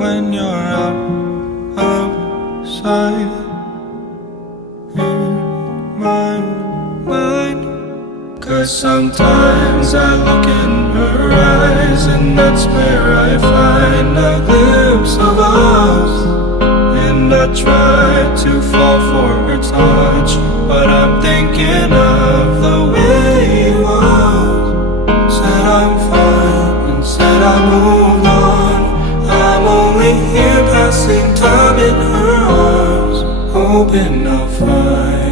when you're outside in my mind. 'Cause sometimes I look in her eyes, and that's where I find a glimpse of us. And I try to fall for her touch, but I'm thinking of the way it was. Said I'm fine and said I moved on. I'm only here passing time in her arms, hoping I'll find